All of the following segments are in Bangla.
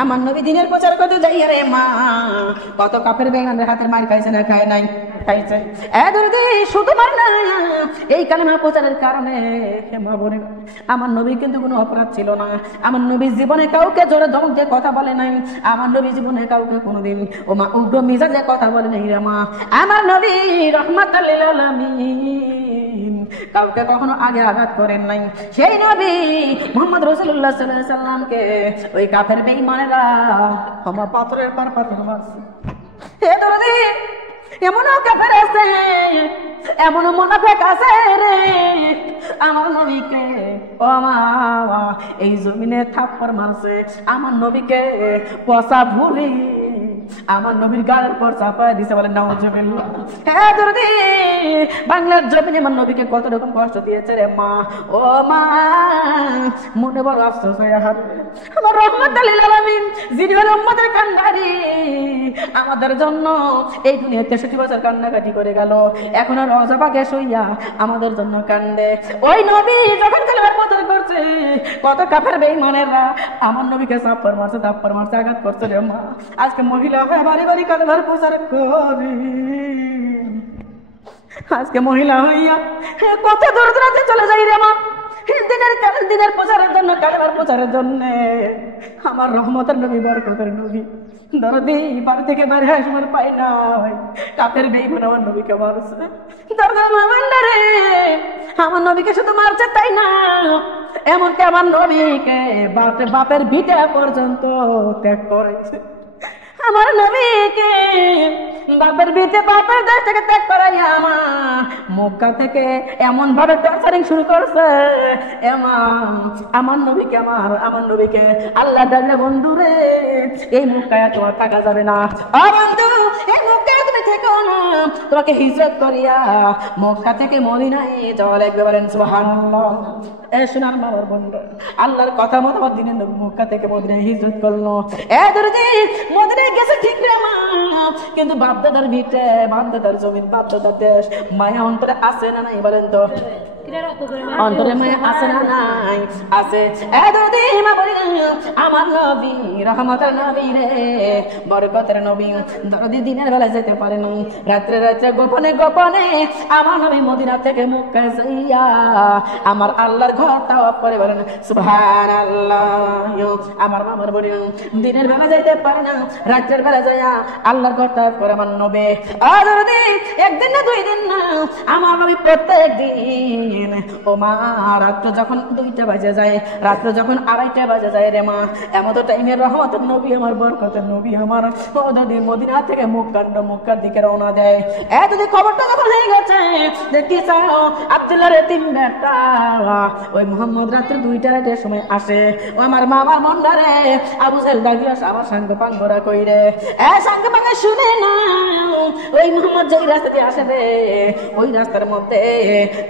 আমার নবী দিনের প্রচার করতে যাই রে মা, কত কাফের বেঈমানদের হাতের মার খাইছে না খায় নাই? খাইছে। শুধু মার না, এই কালেমা প্রচারের কারণে মা বলে আমার নবীর কিন্তু কোনো অপরাধ ছিল না। আমার নবী জীবনে কাউকে জোরে ধমক দিয়ে কথা বলে নাই। আমার নবী জীবনে কাউকে কোনোদিন ও মা উগ্র মিজাজে কথা বলে নাই রে মা। আমার নবী রাহমাতাল লিল আলামিন, কাউকে কখনো আগে আঘাত করেন নাই। সেই নবী মুহাম্মদ রাসূলুল্লাহ সাল্লাল্লাহু আলাইহি সাল্লামকে ওই কাফের বেঈমানেরা আমার পাথরের পর পাথর মারছে। হে দরদি, এমন কাফের আছে, এমন মুনাফিক আছে রে, আমার নবীকে ও মা এই জমিনে থাপ্পড় মারছে। আমার নবীকে পচা ভুলি আমার নবীর গায়ের পর চাপায় দিছে, বলে নাউজুবিল্লাহ। হ্যাঁ দরদি, বাংলার জমিনে আমার নবীকে কত রকম কষ্ট দিয়েছে রে মা। ও মা, মনে বড় আফসোস হয়ে হার আমার রাহমাতাল লিল আলামিন, যিনি হলেন উম্মতের কান্ডারি, আমাদের জন্য এই দুনিয়াতে 63 বছর কান্নাকাটি করে গেল, এখন আর রওজা পাকে শুইয়া আমাদের জন্য কান্দে। ওই নবী যখন কালেমার প্রচার করছে, কত কাফের বেঈমানেরা আমার নবীকে থাপ্পড় মারছে, আঘাত করছে রে মা। আজকে মহিলা বাড়ি বাড়ি কালেমার প্রচার করি, আজকে মহিলা হইয়া কত দূর দূরান্তে চলে যাই রে মা, দিনের প্রচারের জন্য, কালেমার প্রচারের জন্য। আমার রহমতের নবী, বরকতের নবী দরদি বাড়ি থেকে বাইরে হয়ে সময় পাই না, কাফের বেঈমান আমার নবীকে মারছে। আমার নবীকে শুধু মারছে তাই না, এমনকি আমার নবীকে বাপের ভিটা পর্যন্ত ত্যাগ করেছে। আমার নবীকে বাপের ভিটে, বাপের দেশ থেকে ত্যাগ করাইয়া আমার মক্কা থেকে এমন ভাবে টর্চারিং শুরু করছে। আমার নবীকে আল্লাহ ডাকলে, বন্ধু রে এই মক্কায় তোমার থাকা যাবে না, বন্ধু এই মক্কায় তুমি থেকো না, তোমাকে হিজরত করিয়া মক্কা থেকে মদিনায় যাওয়া লাগবে। বলেন সুবহানাল্লাহ। শোনার বাবার বন্ধু, আল্লাহর কথা মতো দিনের নবী মক্কা থেকে মদিনায় হিজরত করলো। মদিনায় গেছে ঠিক রে মা, কিন্তু বাপদাদার ভিটে, বাপদাদার জমিন, বাপদাদার দেশ, মায়া অন্তরে আছে না নাই? বলেন তো, অন্তরে মায়া আছে না নাই? আছে। আমার নবী রহমতের নবী রে, বরকতের নবী, দরদি দিনের বেলা যেতে পারে না, রাত্রে রাত্রে গোপনে গোপনে আমার নবী মদিনা থেকে মক্কায় যাইয়া আমার আল্লাহর ঘর তাওয়াফ করে। বলেন সুবহানাল্লাহ। আমার মামার বলি দিনের বেলা যাইতে পারে না, রাত্রের বেলা যাইয়া আল্লাহর ঘর তাওয়াফ করে আমার নবী। দরদি একদিন না দুই দিন না, আমার নবী প্রত্যেক দিন ও মা রাত্র যখন 2টা বাজে যায়, রাত্র যখন 2:30 বাজে যায় রে মা, এমত টাইমের রহমতের নবী, আমার বরকতের নবী, আমার মদিনা থেকে মক্কার দিকে রওনা দেয়। এতদিন খবরটা যখন হয়ে গেছে যে কি চাও, আব্দুল্লাহর এতিম বেটা ওই মুহাম্মদ রাত্রে 2টার সময় আসে। ও আমার মামার মন্ডারে আবু সাহেব ডাকি আসে, আমার সাঙ্গ পাঙ্গরা কইরে সাঙ্গ পাঙ্গা শুনে না, ওই মুহাম্মদ যেই রাস্তা দিয়ে আসে রে, ওই রাস্তার মধ্যে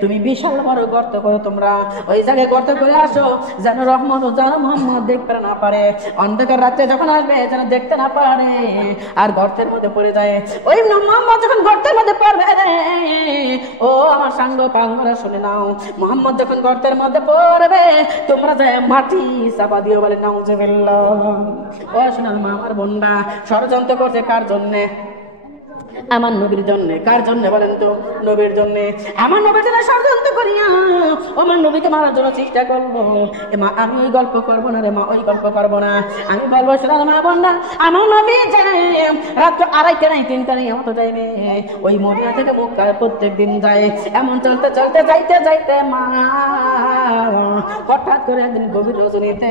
তুমি বিশাল বড় গর্ত করো, তোমরা ওই জায়গায় গর্ত করে আসো, যেন রহমত ও যেন মোহাম্মদ দেখতে না পারে, অন্ধকার রাত্রে যখন আসবে যেন দেখতে না পারে আর গর্তের মধ্যে পড়ে যায়। ওই মোহাম্মদ যখন গর্তের মধ্যে পড়বে রে, ও আমার সাঙ্গ পাঙ্গরা শুনে নাও, মোহাম্মদ যখন গর্তের মধ্যে পড়বে তোমরা যায় মাটি চাপা দিও। বলে নাউজুবিল্লাহ। ও শোনার মা, আমার বোনরা ষড়যন্ত্র করছে কার জন্যে? আমার নবীর জন্য। কার জন্য বলেন তো? নবীর জন্য। আমার নবীর জন্য ষড়যন্ত্র করিয়া আমার নবীকে মারার জন্য চেষ্টা করবো। মা আমি ওই গল্প করবো না রে মা, ওই গল্প করবো না, আমি বলবো শোনা মা বোনরা, আমার নবী যায় রাত 2:30 নাই 3টা নেই এমন টাইমে ওই মদিনা থেকে মক্কা প্রত্যেক দিন যায়। এমন চলতে চলতে যাইতে যাইতে মা হঠাৎ করে একদিন গভীর রজনীতে,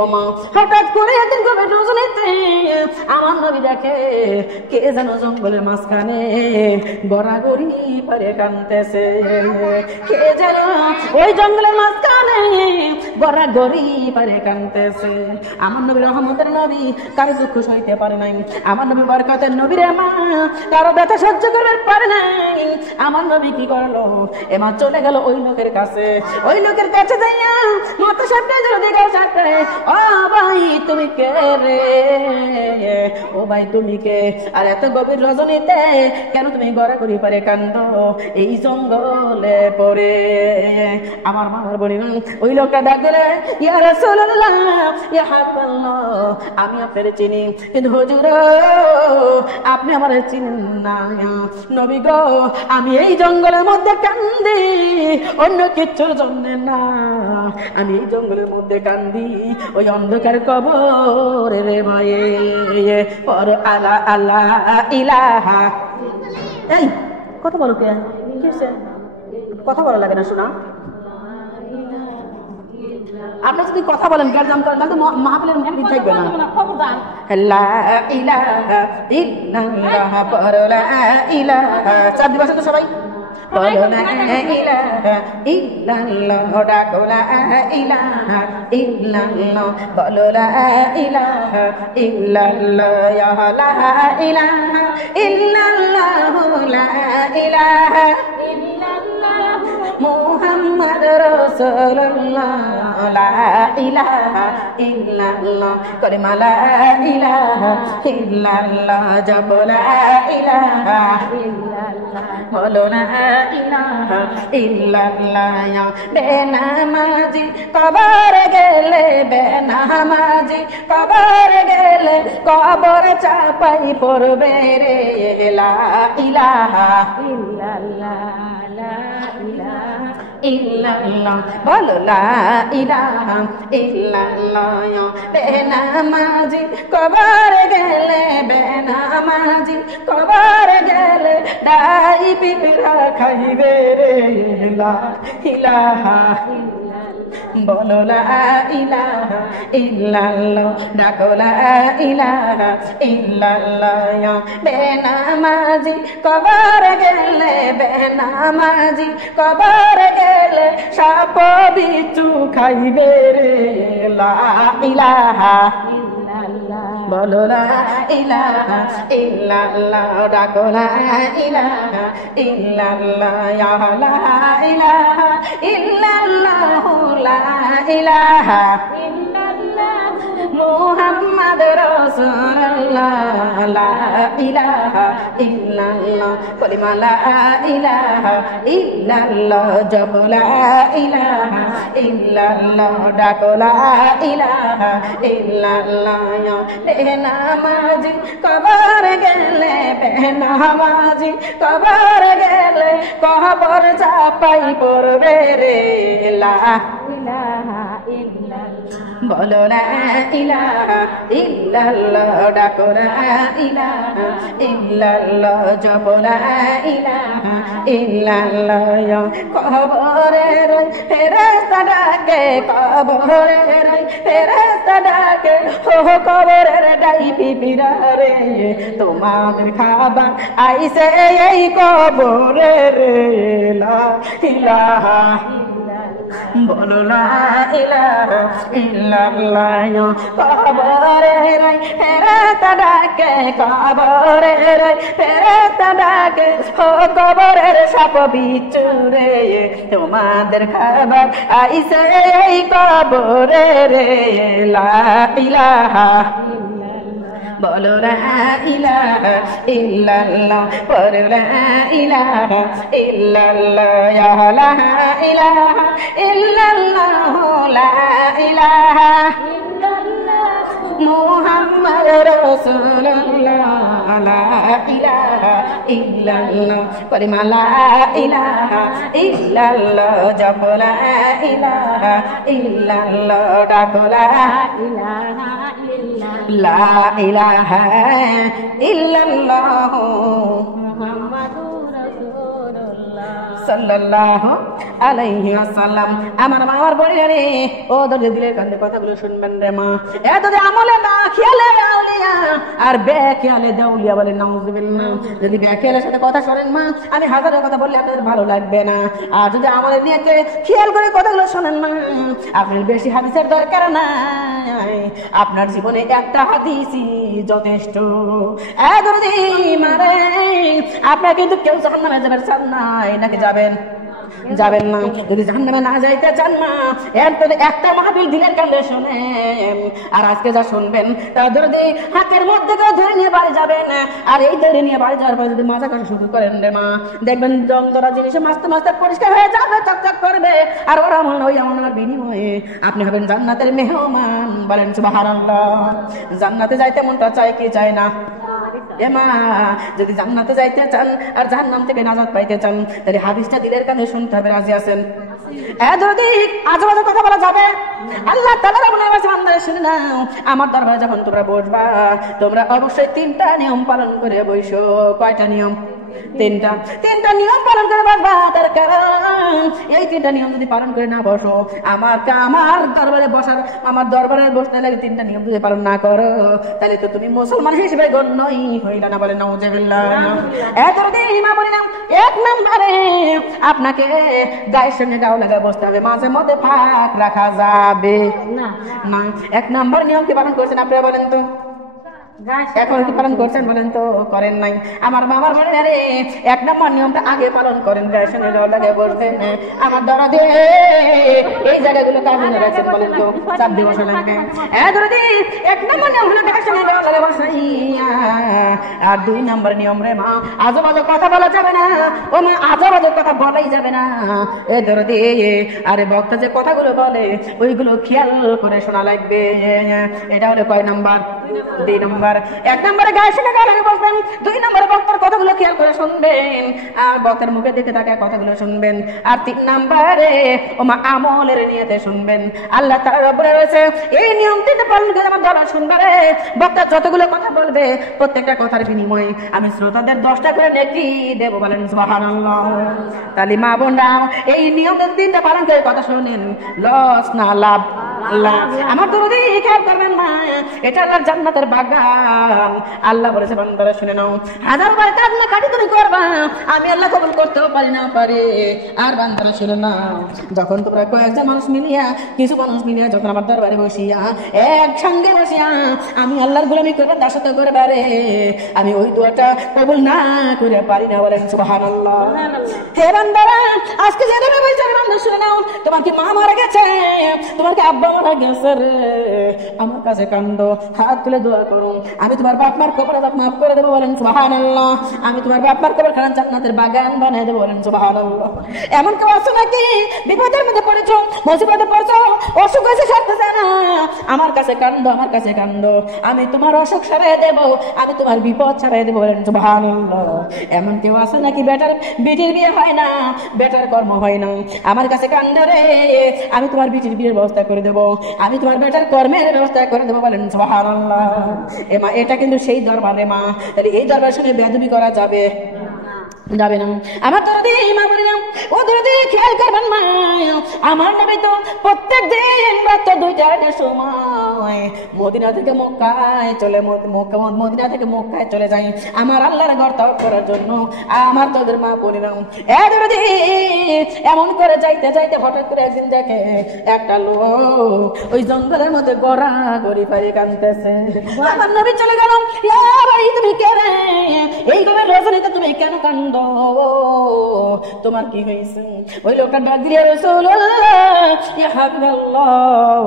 ও মা হঠাৎ করে একদিন গভীর রজনীতে আমার নবী দেখে কে যেন জঙ্গলের মাঝখানে গড়াগড়ি পারে কানতেছে। কে যেন ওই জঙ্গলের মাঝখানে গড়াগড়ি পারে কানতেছে। আমার নবী রহমতের নবী কারো দুঃখ সইতে পারে নাই, আমার নবী বরকতের নবী রে মা কারো ব্যথা সহ্য করতে পারে নাই। আমার নবী কি করলো? এমা চলে গেল ওই লোকের কাছে। ওই লোকের কাছে যাইয়া মাথা সাপটা যদি সাপটা, ও ভাই তুমি কে রে? ও ভাই তুমি কে? আর এত গভীর রজনী রজনীতে কেন তুমি গড়াগড়ি পারে কান্দ এই জঙ্গলে পড়ে? আমার মামার বলি ওই লোকটা ডাক দিলে, ইয়া রাসূলুল্লাহ, ইয়া হাবিবাল্লাহ, আমি আপনারে চিনি, কিন্তু হুজুর আপনি আমারে চিনেন না। নবী গো, আমি এই জঙ্গলের মধ্যে কান্দি অন্য কিছুর জন্য না, আমি এই জঙ্গলের মধ্যে কান্দি ওই অন্ধকার কবরের ভয়ে। পর আলা আল্লাহ ইলাহা। এই কথা বলো কে? কথা বলা লাগে না শোনা? আপনি যদি কথা বলেন গার্জাম করেন তাহলে তো মাহফিলের মুখ থাকবে না। লা ইলাহা ইল্লাল্লাহ, পর লা ইলাহা। চার দিবস তো সবাই বলো না ইলাহা ইল্লাল্লাহ, ডাকো লা ইলাহা ইল্লাল্লাহ, বলো লা ইলাহা ইল্লাল্লাহ, ইয়া লা ইলাহা ইল্লাল্লাহ, লা ইলাহা ইল্লাল্লাহ মুহাম্মদ রাসূলুল্লাহ, লা ইলাহা ইল্লাল্লাহ, কলিমা লা ইলাহা ইল্লাল্লাহ, জপ লা ইলাহা ইল্লাল্লাহ, বলো না ইলাহা ইল্লাল্লাহ। বেনামাজি কবর গেলে, বেনামাজি কবর গেলে কবর চাপাই পড়বে রে, লা ইলাহা ইল্লাল্লাহ, লা ইলাহা ইল্লাল্লাহ, বলো লা ইলাহা ইল্লাল্লাহ। বেনামাজি কবর গেলে, বেনামাজি কবর গেলে দাই পিঁপড়া খাইবে রে, লা ইলাহা বলো লা ইলাহা ইল্লাল্লাহ, ডাকো লা ইলাহা ইল্লাল্লাহ। বেনামাজি কবর গেলে, বেনামাজি কবর গেলে সাপ বিচ্ছু খাইবে রে, লা ইলাহা বলো লা ইলাহা ইল্লাল্লাহ, ডাকো লা ইলাহা ইল্লাল্লাহ, ইয়া লা ইলাহা ইল্লাল্লাহ, লা ইলাহা ইল্লাল্লাহ মুহাম্মদ রাসূলুল্লাহ, লা ইলাহা ইল্লাল্লাহ, কলিমা লা ইলাহা ইল্লাল্লাহ, জপ লা ইলাহা ইল্লাল্লাহ, ডাকো লা ইলাহা ইল্লাল্লাহ। বেনামাজি কবর গেলে, বেনামাজি কবর গেলে কবর চাপাই পড়বে রে, লা ইলাহা ইল্লাল্লাহ, বলো লা ইলাহা ইল্লাল্লাহ, ডাকো লা ইলাহা ইল্লাল্লাহ, জপ লা ইলাহা ইল্লাল্লাহ। কবরের ফেরেশতা ডাকে, কবরের ফেরেশতা ডাকে, ও কবরের ডাই পিপিরা রে, তোমাদের খাবার আইছে এই কবরে রে, লা ইলাহা বলো লা ইলাহা ইল্লাল্লাহ। কবরের ফেরেশতা ডাকে, কবরের ফেরেশতা ডাকে, ও কবরের সাপ বিচ্ছু রে, তোমাদের খাবার আইছে এই কবরে রে, লা ইলাহা বলো লা ইলাহা ইল্লাল্লাহ, পড়ো লা ইলাহা ইল্লাল্লাহ, ইয়া লা ইলাহা ইল্লাল্লাহ, লা ইলাহা ইল্লাল্লাহ মুহাম্মদ রাসূলুল্লাহ, লা ইলাহা ইল্লাল্লাহ, কলিমা লা ইলাহা ইল্লাল্লাহ, জপ লা ইলাহা ইল্লাল্লাহ, ডাকো লা ইলাহা লা ইলাহা ইল্লাল্লাহ মুহাম্মাদুর রাসূলুল্লাহ সাল্লাল্লাহু আলাইহি ওয়াসাল্লাম। আমার মা আমার বলে রে, ও দরজা দিলে কান্দে কথাগুলো শুনবেন রে মা। এত যে আমলে না খেয়ালে আউলিয়া আর বে খেয়ালে দাউলিয়া বলে নাউজুবিল্লাহ। যদি বে খেয়ালের সাথে কথা শোনেন মা, আমি হাজারের কথা বললে আপনাদের ভালো লাগবে না। আর যদি আমলে নিয়ে খেয়াল করে কথাগুলো শোনেন মা, আপনার বেশি হাদিসের দরকার নাই, আপনার জীবনে একটা হাদিসই যথেষ্ট। এ দরদি মারে, আপনার কিন্তু কেউ জাহান্নামে যাবার চান নাই নাকি যাবেন? যাবেন না। যদি জাহান্নামে না যাইতে চান মা, একটা মাহফিল দিলের কান্দে শোনেন, আর আজকে যা শুনবেন তা যদি হাতের মধ্যে ধরে নিয়ে বাড়ি যাবেন, আর এই ধরে নিয়ে বাড়ি যাওয়ার পর যদি মাজা কাটা শুরু করেন রে মা, দেখবেন যন্ত্রণা জিনিসে মাস্তে মাস্তে পরিষ্কার হয়ে যাবে, চকচক করবে, আর ওরা আমল ওই আমলের বিনিময়ে আপনি হবেন জান্নাতের মেহমান। বলেন সুবহানাল্লাহ। জান্নাতে যাইতে মনটা চায় কি চায় না? এ মা, যদি জান্নাতে যাইতে চান আর জাহান্নাম থেকে নাজাত পাইতে চান, তাহলে হাদিসটা দিলের কানে শুনতে হবে। রাজি আছেন? যদি আজেবাজে কথা বলা যাবে, আল্লাহ তাআলা বলে আছে বান্দারা শুনে নাও, আমার দরবারে যখন তোমরা বসবা, তোমরা অবশ্যই 3টা নিয়ম পালন করে বসো। কয়টা নিয়ম? 3টা নিয়ম পালন করে বসবা। তার কারণ এই 3টা নিয়ম যদি পালন করে না বসো, আমার দরবারে বসার, আমার দরবারে বসতে লাগে 3টা নিয়ম যদি পালন না করো, তাহলে তো তুমি মুসলমান হিসেবে গণ্যই হইলা না। বলে নাউজুবিল্লাহ। এত মা বলি না, 1 নম্বরে আপনাকে গায়ের সঙ্গে গাও লাগা বসতে হবে, মাঝে মধ্যে ফাঁক রাখা যাবে না। 1 নম্বর নিয়ম কি পালন করছেন আপনারা বলেন তো? এখন কি পালন করছেন বলেন তো? করেন নাই। আমার বাবার বলে রে, 1 নম্বর নিয়মটা আগে পালন করেন, গায়ের সঙ্গে গাও লাগা বসবেন। আমার দরদে এই জায়গাগুলো কামনে রাখছেন বলেন তো? চাপ দিয়ে বসা লাগবে। দরদে 1 নম্বর নিয়ম হলো গায়ের সঙ্গে গাও লাগা বসাইয়া। আর 2 নম্বর নিয়ম রে মা, আজেবাজে কথা বলা যাবে না। ও মা, আজেবাজে কথা বলাই যাবে না। দরদে আরে বক্তা যে কথাগুলো বলে ওইগুলো খেয়াল করে শোনা লাগবে। এটা হলো কয় নাম্বার? 2 নম্বর। 1 নম্বরে গায়ের সঙ্গে গাও লাগা বসবেন, 2 নম্বরে বক্তার কথাগুলো খেয়াল করে শুনবেন, আর বক্তার মুখে দেখে তাকে কথাগুলো শুনবেন, আর 3 নম্বরে ও মা আমলের নিয়তে শুনবেন। আল্লাহ তাআলা বলেছে এই নিয়ম 3টা পালন করে আমার দরবার শুনবে রে। বক্তা যতগুলো কথা বলবে প্রত্যেকটা কথার বিনিময়ে আমি শ্রোতাদের 10টা করে নেকি দেব। বলেন সুবহানাল্লাহ। তাহলে মা বোনরা, এই নিয়ম 3টা পালন করে কথা শুনেন, লস না লাভ? লাভ। আমার দরদি খেয়াল করবেন মা, এটা আল্লাহর জান্নাতের বাগান। আল্লাহ বলেছে বান্দারা শুনে নাও, 1000বার কান্না কাটি তুমি করবা, আমি আল্লাহ কবুল করতেও পারি না পারে। আর বান্দারা শুনে নাও, যখন তোমরা কয়েকজন মানুষ মিলিয়া, কিছু মানুষ মিলিয়া যখন আমার দরবারে বসিয়া একসঙ্গে বসিয়া আমি আল্লাহর গোলামি করবে, দাসত্ব করবে রে, আমি ওই দোয়াটা কবুল না করে পারি না। বলেন সুবহানাল্লাহ। হে বান্দারা, আজকে যে তুমি বলছো বান্দা শুনে নাও, তোমার কি মা মারা গেছে, তোমার কি আব্বা মারা গেছে রে, আমার কাছে কান্দো, হাত তুলে দোয়া করো, আমি তোমার বাপ মার কবর মাফ করে দেবো। বলেন সুবহানাল্লাহ। আমি তোমার বাপ মার কবর খান জান্নাতের বাগান বানিয়ে দেবো। বলেন সুবহানাল্লাহ। এমন কেউ আছো নাকি বিপদের মধ্যে পড়েছো, মুসিবতে পড়ছো, অসুখ হয়েছে, সারতেছে না, আমার কাছে কান্দো, আমার কাছে কান্দো, আমি তোমার অসুখ সারাই দেবো, আমি তোমার বিপদ সারাই দেবো। বলেন সুবহানাল্লাহ। এমন কেউ আছে নাকি বেটির বিয়ে হয় না, বেটার কর্ম হয় না, আমার কাছে কান্দো রে, আমি তোমার বেটির বিয়ের ব্যবস্থা করে দেবো, আমি তোমার বেটার কর্মের ব্যবস্থা করে দেবো। বলেন সুবহানাল্লাহ। এ মা, এটা কিন্তু সেই দরবার রে মা, তাহলে এই দরবারের সঙ্গে বেয়াদবি করা যাবে যাবে না। আমার দরদি মা বলি না, ও দরদি খেয়াল করবেন মা, আমার নবী তো প্রত্যেক দিন রাত 2টার সময় মদিনা থেকে মক্কায় চলে, মদিনা থেকে মক্কায় চলে যাই আমার আল্লাহর ঘর তওয়াফ করার জন্য। আমার তোদের মা বলি না, এ দরদি এমন করে যাইতে যাইতে হঠাৎ করে একদিন দেখে একটা লোক ওই জঙ্গলের মধ্যে গড়াগড়ি পারি কাঁদতেছে। আমার নবী চলে গেল, ইয়া ভাই তুমি কে রে, এই গভীর রজনীতে তুমি কেন কান্দ, তোমার কি হয়েছে? ওই লোকটা ডাক দিয়ে, রাসূলুল্লাহ ইয়া হাবিবাল্লাহ,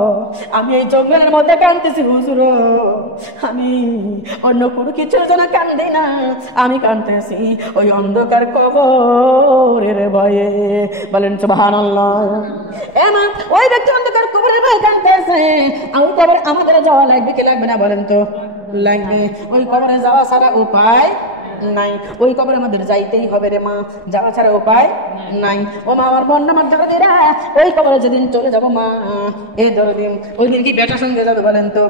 আমি এই জঙ্গলের মধ্যে কাঁদতেছি হুজুর, আমি অন্য কোনো কিছুর জন্য কান্দি না, আমি কাঁদতেছি ওই অন্ধকার কবরের ভয়ে। বলেন সুবহানাল্লাহ। এমন ওই ব্যক্তি অন্ধকার কবরের ভয়ে কাঁদতেছে, ওই কবরে আমাদের যাওয়া লাগবে কি লাগবে না বলেন তো? লাগবে। ওই কবরে যাওয়া ছাড়া উপায় নাই, ওই কবরের মধ্যে যাইতেই হবে রে মা, যাওয়া ছাড়া উপায় নাই। ও মা, আমার বোন আমার দরদিরা, ওই কবরে যেদিন চলে যাবো মা, এই দরদিন ওই দিন কি বেটার সঙ্গে যাবে বলেন তো?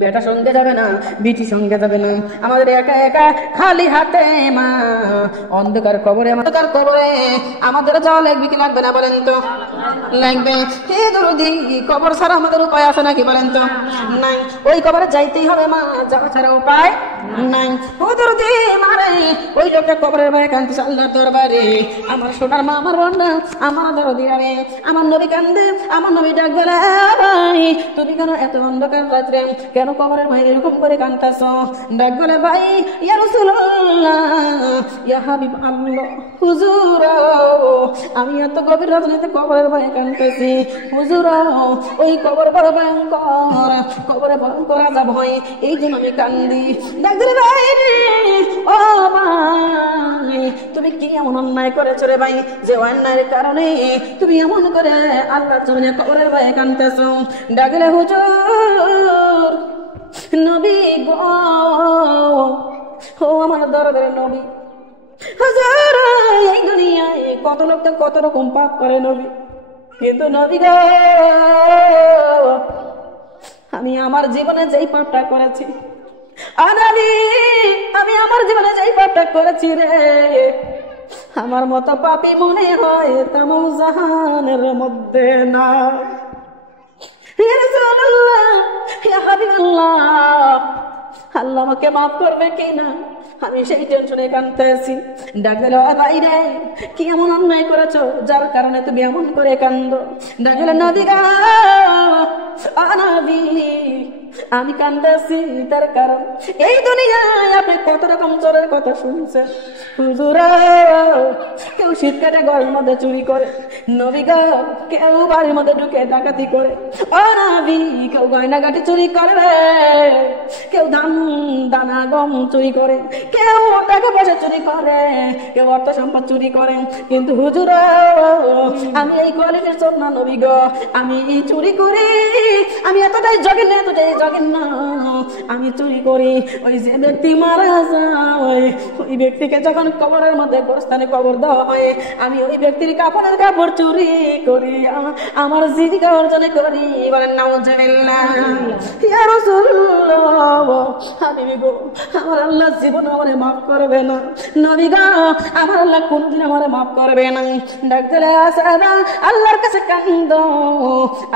বেটা সঙ্গে যাবে না, বিটি সঙ্গে যাবে না, আমাদের একা একা খালি হাতে মা অন্ধকার কবরে, অন্ধকার কবরে আমাদের যাওয়া লাগবে কি লাগবে না বলেন তো? লাগবে। হে দরদি, কবর ছাড়া আমাদের উপায় আছে নাকি বলেন তো? নাই। ওই কবরে যাইতেই হবে মা, যাওয়া ছাড়া উপায় নাই। ও দরদি মারে, ওই লোকটা কবরের ভয়ে কাঁদতেছে আল্লাহর দরবারে। আমার সোনার মা, আমার বোনরা, আমার দরদি আরে, আমার নবী কান্দে, আমার নবী ডাক বলে, ভাই তুমি কেন এত অন্ধকার রাত্রে কেন কবরের ভাই এরকম করে কাঁদতেছো? ডাক বলে ভাই ইয়া রাসূলুল্লাহ ইয়া হাবিব আল্লাহ হুজুর আমি এত গভীর রাজনীতি কবরের ভাই কাঁদতেছি হুজুর, ওই কবর বড় ভয়ঙ্কর, কবরে ভয়ঙ্কর আযাব হয়, এই জন্য আমি কান্দি। ডাক দিলে ভাই ও ভাই তুমি কি এমন অন্যায় করেছো রে ভাই যে অন্যায়ের কারণে তুমি এমন করে আল্লাহর জমিনে কবরের ভয়ে কাঁদতেছো? ডাকলে হুজুর নবী গো, ও আমার দরদের নবী, হুজুর এই দুনিয়ায় কত লোক তো কত রকম পাপ করে নবী, কিন্তু নবী গো আমি আমার জীবনে যেই পাপটা করেছি, আমি আমার জীবনে যেই পাপটা করেছি রে, আমার মতো পাপী মনে হয় তামাম জাহানের মধ্যে না। ইয়া রাসূলুল্লাহ ইয়া হাবিবাল্লাহ আল্লাহ আমাকে মাফ করবে কিনা আমি সেই টেনশনে কাঁদতেছি। ডাক দিল ভাই রে কি এমন অন্যায় করেছো যার কারণে তুমি এমন করে কান্দো? ডাক দিল নবী গো নবী আমি কান্দাছি তার কারণ এই দুনিয়ায় আপনি কত রকম চোরের কথা শুনছেন হুজুর, কেউ শীত কাটে ঘরের মধ্যে চুরি করে নবী গো, কেউ বাড়ির মধ্যে ঢুকে ডাকাতি করে ও নবী, কেউ গয়নাগাটি চুরি করে রে, কেউ দানা গম চুরি করে, কেউ টাকা পয়সা চুরি করে, কেউ অর্থ সম্পদ চুরি করে, কিন্তু হুজুর আমি এই কোয়ালিটির চোর না নবী গো, আমি চুরি করি, আমি এতটাই জঘন্য আমি চুরি করি ওই যে ব্যক্তি মারা যায় ওই ব্যক্তিকে যখন কবরের মধ্যে গোরস্থানে কবর দেওয়া হয় আমি ওই ব্যক্তির কাপড়ের কাপড় চুরি করি, আমার জীবিকা অর্জন করি। বলেন নাউজুবিল্লাহ। ইয়া রাসূলুল্লাহ হাবিবি গো আমার আল্লাহ জীবন আমারে মাফ করবে না, নবী গো আমার আল্লাহ কোনদিন আমারে মাফ করবে না। ডাকলে সাহাবা আল্লাহর কাছে কান্দো,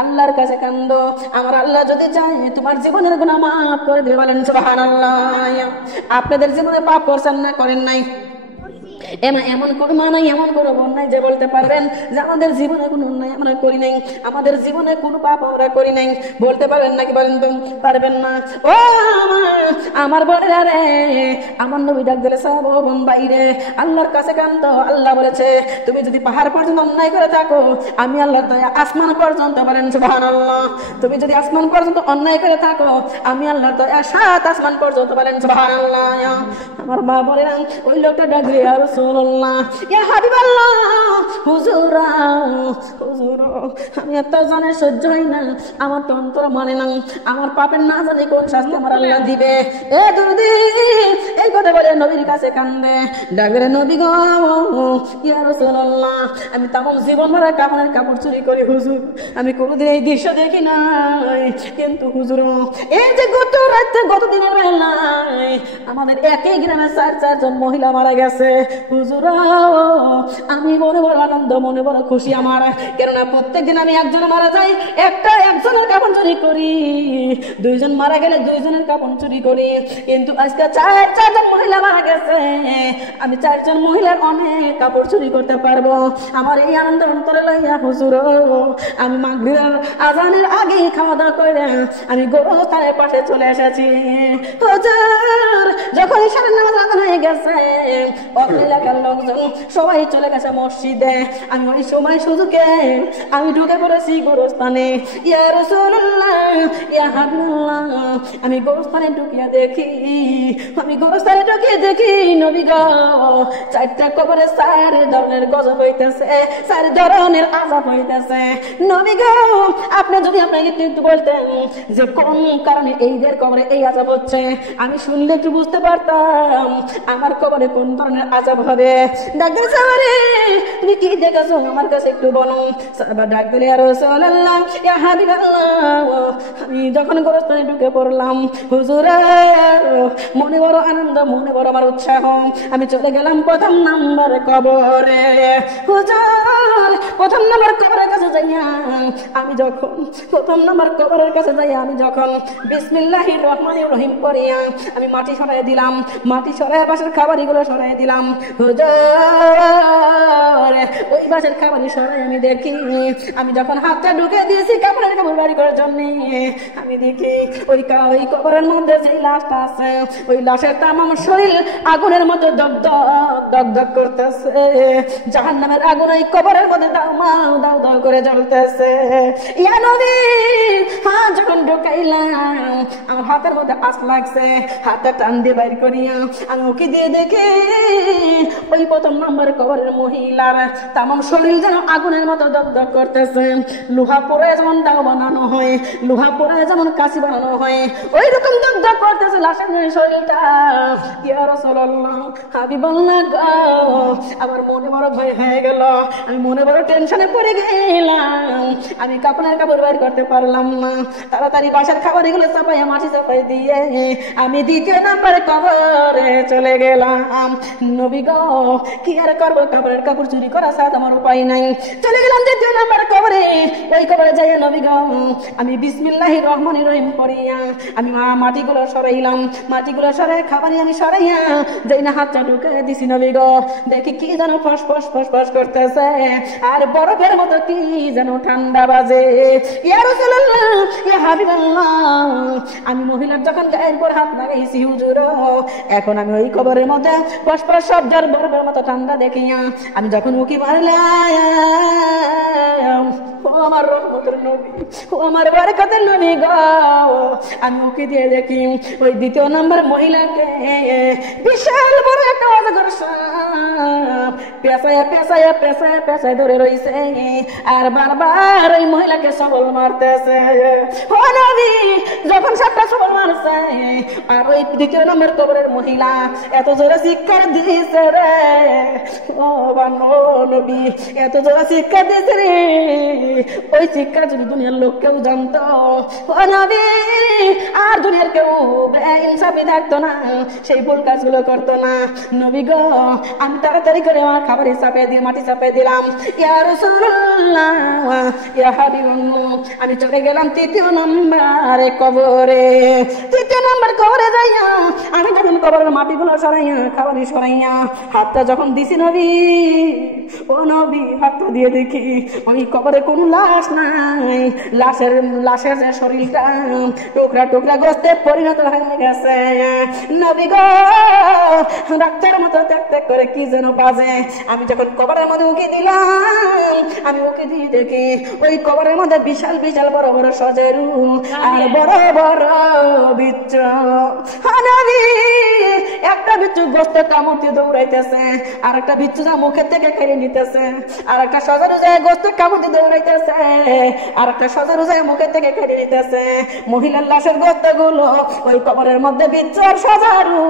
আল্লাহর কাছে কান্দো, আমার আল্লাহ যদি চায় তোমার জীবনের গুনাহ মাফ করে দিবে। বলেন সুবহানাল্লাহ। আপনাদের জীবনে পাপ করছেন না করেন নাই? এমন কোন মা নাই, এমন কোন বোন নাই যে বলতে পারবেন যে আমাদের জীবনে কোনো অন্যায় আমরা করি নাই, আমাদের জীবনে কোনো পাপ আমরা করি নাই, বলতে পারবেন নাকি? বলেন তো পারবেন না। ও আমার বোনেরা রে, আমার নবী ডাক দিলে সব বোন বাইরে আল্লাহর কাছে কান্দো। আল্লাহ বলেছে তুমি যদি পাহাড় পর্যন্ত অন্যায় করে থাকো আমি আল্লাহর দয়া আসমান পর্যন্ত, বলেন সুবহানাল্লাহ, তুমি যদি আসমান পর্যন্ত অন্যায় করে থাকো আমি আল্লাহর দয়া 7 আসমান পর্যন্ত, বলেন সুবহানাল্লাহ। আমার মা বলেন ওই লোকটা ডাক দিয়ে আর রাসূলুল্লাহ ইয়া হাবিবাল্লাহ হুজুর হুজুর আমি এত জানে সহ্য হয় না, আমার তো অন্তর মানে না, আমার পাপের না জানি কোন শাস্তি আমার আল্লাহ দিবে। এ দুদি এই কথা বলে নবীর কাছে কান্দে। ডাকলে নবী গো ইয়া রাসূলুল্লাহ আমি তামাম জীবন ভরা কাপড়ের কাপড় চুরি করি হুজুর, আমি কোনোদিন এই দৃশ্য দেখি নাই, কিন্তু হুজুর এই যে গত দিনের বেলায় আমাদের একই গ্রামে 4 জন মহিলা মারা গেছে হুজুর, আমি মনে বড় আনন্দ, মনে বড় খুশি আমার, কেননা প্রত্যেকদিন আমি একজন মারা যাই একজনের কাপড় চুরি করি, 2 জন মারা গেলে 2 জনের কাপড় চুরি করি, কিন্তু আজকে 4 জন মহিলা মারা গেছে, আমি 4 জন মহিলার অনেক কাপড় চুরি করতে পারবো। আমার এই আনন্দ অন্তরে লইয়া হুজুর আমি মাগরিবের আজানের আগে খাওয়া দাওয়া করে আমি গোরস্থানের পাশে চলে এসেছি হুজুর। যখন ইশারের নামাজ আদান হয়ে গেছে এলাকার লোকজন সবাই চলে গেছে মসজিদে, আমি ওই সময় সুযোগে আমি ঢুকে পড়েছি গোরস্থানে। ইয়া রাসূলুল্লাহ ইয়া হাবিবাল্লাহ আমি গোরস্থানে ঢুকিয়ে দেখি নবী গো 4টা কবরে 4 ধরনের গজব হইতেছে, 4 ধরনের আযাব হইতেছে। নবী গো আপনি যদি আপনাকে একটু বলতেন যে কোন কারণে এইদের কবরে এই আযাব হচ্ছে আমি শুনলে একটু বুঝতে পারতাম আমার কবরে কোন ধরনের আযাব হবে। ডাক্তার সাহাবারে তুমি কি দেখেছো আমার কাছে একটু বলো। সাহাবা ডাক দিলে ইয়া রাসূলুল্লাহ ইয়া হাবিবাল্লাহ আমি যখন গোরস্থানে ঢুকে পড়লাম হুজুর মনে বড় আনন্দ, মনে বড় আমার উৎসাহ, আমি চলে গেলাম 1 নাম্বার কবরে হুজুর। 1 নাম্বার কবরের কাছে যাইয়া আমি যখন 1 নাম্বার কবরের কাছে যাইয়া আমি যখন বিসমিল্লাহির রহমানির রহিম করিয়া আমি মাটি সরাই দিলাম, মাটি সরাই পাশের খাবারগুলো সরাই দিলাম হুজুর কবর ওই বাসের খাবারই সরাই আমি দেখি আমি যখন হাতটা ঢুকে দিয়েছি কাপড়ের কাপড় বাড়ি করার জন্য আমি দেখি ওই কবরের মধ্যে যে লাশটা আছে ওই লাশের তামাম শরীর আগুনের মতো দগদগ করতেছে জাহান্নামের আগুন ওই কবরের মধ্যে দাও দাও করে জ্বলতেছে ইয়া নবী হাত যখন ঢুকাইলাম আমার হাতের মধ্যে আঁচ লাগছে হাতটা টান দিয়ে বাইর করিয়া আমি ওকে দিয়ে দেখি ওই প্রথম নম্বর কবরের মহিলার তামাম শরীর যেন আগুনের মতো দগদগ করতেছে লোহা পরে যেমন দাও বানানো হয় লোহা পরে যেমন কাশি বানানো হয় ওই রকম দগদগ করতেছে লাশের শরীরটা ইয়া রাসূলুল্লাহ হাবিবাল্লাহ গো আমার মনে বড় ভয় হয়ে গেল আমি মনে বড় টেনশনে পড়ে গেলাম আমি কাপড়ের কাপড় বের করতে পারলাম না তাড়াতাড়ি বাসার খাবার এগুলো চাপাই মাটি চাপাই দিয়ে আমি দ্বিতীয় নাম্বারে কবরে চলে গেলাম নবী গো কি আর করবো কাপড়ের কাপড় চুরি করা ছাড়া আমার উপায় নাই চলে গেলাম দ্বিতীয় নাম্বার কবরে ওই কবরে যাই নবী গো আমি বিসমিল্লাহির রহমানির রহিম পড়িয়া আমি মাটিগুলো সরাইলাম মাটিগুলো সরাই খাবারই আমি সরাইয়া যাই না হাতটা ঢুকে দিছি নবী গো দেখি কি যেন ফস ফস ফস ফস করতেছে আর বরফের মতো কি যেন ঠান্ডা বাজে ইয়া রাসূলুল্লাহ ইয়া হাবিবাল্লাহ আমি মহিলার যখন গায়ের পর হাত লাগাইছি হুজুর এখন আমি ওই কবরের মধ্যে ফস ফস শব্দের বরফের মতো ঠান্ডা দেখিয়া আমি যখন উকি মারলাম ও আমার রহমতের নবী ও আমার বরকতের নবী গো আমি উকি দিয়ে দেখি ওই দ্বিতীয় নম্বর মহিলাকে বিশাল বড় একটা অজগর সাপ পেঁচায় ধরে রইছে আর বারবার ওই মহিলাকে সবল মারতেছে ও নবী যখন সাপটা সবল মারছে আর ওই দ্বিতীয় নম্বর কবরের মহিলা এত জোরে চিৎকার দিয়েছে রে ও নবী এত জোরে চিৎকার দিয়েছে রে ওই চিৎকার যদি দুনিয়ার লোক কেউ জানতো ও নবী আর দুনিয়ার কেউ ইনসাফি থাকতো না সেই ভুল কাজগুলো করতো না নবী গো আমি তাড়াতাড়ি করে আমার খাবারের চাপে দিয়ে মাটি চাপে দিলাম ইয়া রাসূলুল্লাহ ইয়া হাবিবাল্লাহ আমি চলে গেলাম তৃতীয় নম্বরে কবরে তৃতীয় নম্বর কবরে যাইয়া আমি যখন কবরের মাটিগুলো সরাইয়া খাবারই সরাইয়া হাতটা যখন দিছি নবী ও নবী হাতটা দিয়ে দেখি ওই কবরে কোনো লাশ নাই লাশের যে শরীরটা টুকরা টুকরা গোস্তে পরিণত হয়ে গেছে নবী গো ডাক্তার মতো ত্যাগ করে কি যেন বাজে আমি যখন কবরের মধ্যে উকি দিলাম আমি উকি দিয়ে দেখি ওই কবরের মধ্যে বিশাল বিশাল বড় বড় সজেরু আর বড় বড় বিচ্ছু নবী একটা বিচ্ছু গোস্ত কামড়তে দৌড়াইতেছে আর একটা বিচ্ছু যা মুখের থেকে কেড়ে নিতেছে আর একটা সজেরু যায় গোস্ত কামড়তে দৌড়াইতেছে আর একটা সজেরু যায় মুখের থেকে কেড়ে নিতেছে মহিলার লাশের গোস্ত গুলো ওই কবরের মধ্যে বিচ্ছু আর সজেরু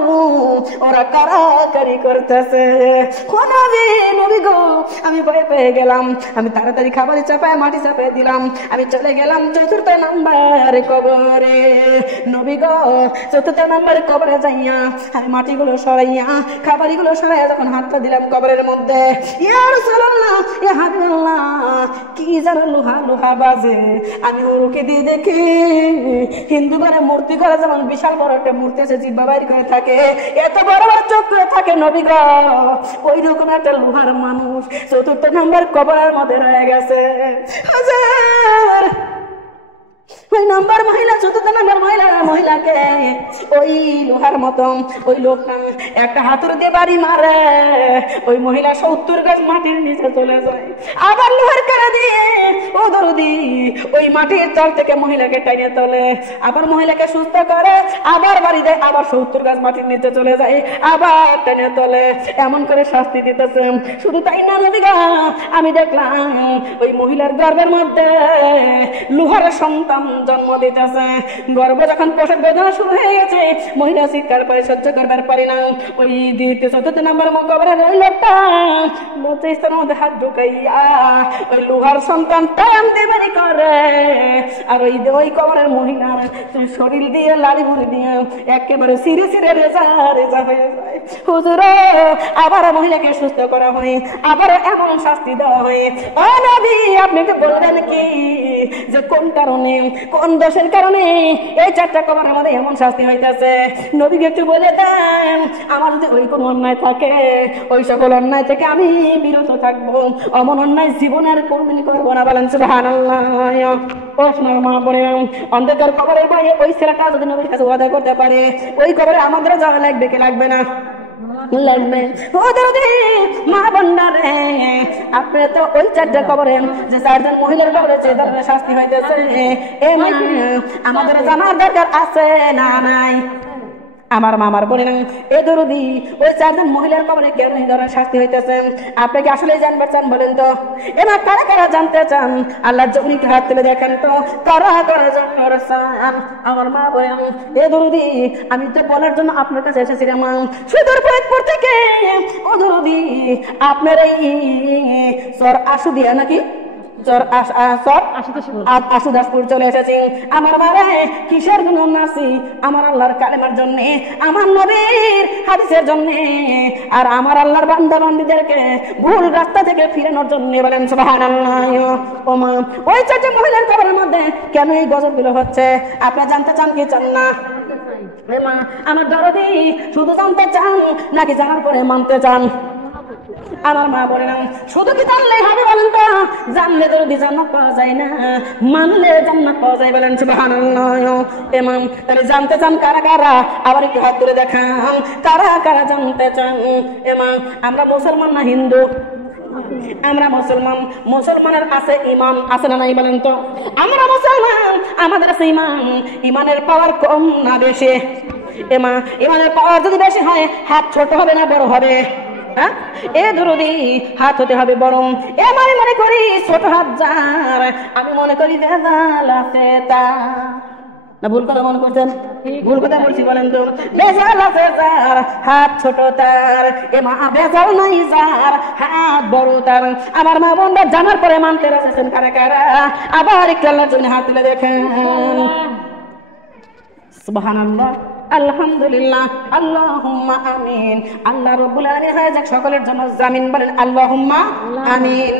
ওরা কারাকারি করতেছে নবী গো আমি ভয় পেয়ে গেলাম আমি তাড়াতাড়ি খাবারের চাপায় মাটি চাপায় দিলাম আমি চলে গেলাম চতুর্থ নাম্বার কবরে নবী গো চতুর্থ নাম্বার কবরে যাইয়া আমি মাটিগুলো সরাইয়া খাবারগুলো সরাইয়া যখন হাতটা দিলাম কবরের মধ্যে ইয়া রাসূলুল্লাহ ইয়া হাবিবাল্লাহ কি যেন লোহা লোহা বাজে আমি উকি দিয়ে দেখি হিন্দু ঘরে মূর্তি করে যেমন বিশাল বড় একটা মূর্তি আছে জিহ্বা বাইর করে থাকে এত বড় বড় চোখ থাকে নবী গো ওই রকম একটা লোহার মানুষ চতুর্থ নম্বর কবরের মধ্যে রয়ে গেছে হাজার ওই নাম্বার মহিলা চতুর্থ নাম্বার মহিলাকে ওই লোহার মতন ওই লোকটা একটা হাতুড়ি দিয়ে বাড়ি মারে ওই মহিলা 70 গজ মাটির নিচে চলে যায় আবার লোহার কারা দিয়ে ও দরদি ওই মাটির তল থেকে মহিলাকে টাইনে তোলে আবার মহিলাকে সুস্থ করে আবার বাড়ি দেয় আবার 70 গজ মাটির নিচে চলে যায় আবার টাইনে তোলে এমন করে শাস্তি দিতেছে শুধু তাই না নবী গো আমি দেখলাম ওই মহিলার গর্ভের মধ্যে লোহার সন্তান জন্ম দিতেছে গর্ভ যখন প্রসব বেদনা শুরু হয়ে গেছে মহিলা চিৎকার করে সহ্য করবার পারি না ওই দ্বিতীয় চতুর্থ নম্বর কবরের ওই লোকটা লজ্জাস্থানের মধ্যে হাত ঢুকাইয়া ওই লোহার সন্তান টানতে বাড়ি করে আর ওই কবরের মহিলার শরীর দিয়ে লাড়ি ভুড়ি দিয়ে একেবারে সিরে সিরে রেজা রেজা হয়ে যায় হুজুর আবার মহিলাকে সুস্থ করা হয় আবার এমন শাস্তি দেওয়া হয় ও নবী আপনি একটু বলবেন কি যে কোন কারণে কোন দোষের কারণে এই 4টা কবরের মধ্যে এমন শাস্তি হইতেছে? নবীকে একটু বলে দেন, আমার যদি ওই কোন অন্যায় থাকে, ওই সকল অন্যায় থেকে আমি বিরত থাকবো, অমন অন্যায় জীবনের কোনদিন করবো না। বলেন সুবহানাল্লাহ। প্রশ্নের মা পড়ে অন্ধকার কবরের বাইরে ওই ছেলেটা যদি নবীর কাছে ওয়াদা করতে পারে, ওই কবরে আমাদের যাওয়া লাগবে কি লাগবে না? লাগবে। ওদের মা বন্ডারে, আপনি তো ওই 4টা কবরে যে 4জন মহিলার কবরে যে ধরনের শাস্তি হইতেছে, এ মা আমাদের জানার দরকার আছে না নাই? আমার মামার বলে না, এ দরদি ওই 4জন মহিলার কবরে কেন এই ধরনের শাস্তি হইতেছে আপনি কি আসলে জানতে চান? বলেন তো এমা, কারা কারা জানতে চান? আল্লাহর জমিকে হাত তুলে দেখেন তো, কারা কারা জানতে চান? আমার মা বলে, এ দরদি আমি তো বলার জন্য আপনার কাছে এসেছিলাম। সুদূর ফরিদপুর থেকে ও দরদি আপনার এই সর আশু দিয়া নাকি আশুদাসপুর চলে এসেছি। আমার বাবা কিসের জন্য নাসি? আমার আল্লাহর কালেমার জন্য, আমার নবীর হাদিসের জন্য, আর আমার আল্লাহর বান্দা বান্দীদেরকে ভুল রাস্তা থেকে ফিরানোর জন্য। বলেন সুবহানাল্লাহ। ও মা, ওই 4টা মহিলার কবরের মধ্যে কেন এই গজবগুলো হচ্ছে আপনি জানতে চান কি চান না? মা আমার দরদি শুধু জানতে চান নাকি জানার পরে মানতে চান? আমার মা বলে না, শুধু কি জানলে হবে? বলেন তো জানলে যদি জান্নাত পাওয়া যায় না, মানলে জান্নাত পাওয়া যায়। বলেন সুবহানাল্লাহ। ইমাম তাহলে জানতে চান কারা কারা? আবার একটু হাত তুলে দেখান, কারা কারা জানতে চান? ইমাম আমরা মুসলমান না হিন্দু? আমরা মুসলমান। মুসলমানের আছে ইমান, আছে না নাই? বলেন তো আমরা মুসলমান, আমাদের আছে ইমান। ইমানের পাওয়ার কম না বেশি? ইমানের পাওয়ার যদি বেশি হয়, হাত ছোট হবে না বড় হবে? এ দরদি হাত হতে হবে বরং। আমি মনে করি ছোট হাত যার, আমি মনে করি ভেজাল আছে তার। না ভুল কথা মনে করছেন? ভুল কথা বলছি? বলেন তো ভেজাল আছে যার, হাত ছোট তার। মা ভেজাল নাই যার, হাত বড় তার। আমার মা বোনরা জানার পরে মানতে রাখছেন কারা কারা? আবার একটু আল্লাহর জন্য হাত তুলে দেখেন। সুবহানাল্লাহ, আলহামদুলিল্লাহ, আল্লাহুম্মা আমিন। আল্লাহ রাব্বুল আলামিন সকলের জন্য জামিন। বলেন আল্লাহুম্মা আমিন।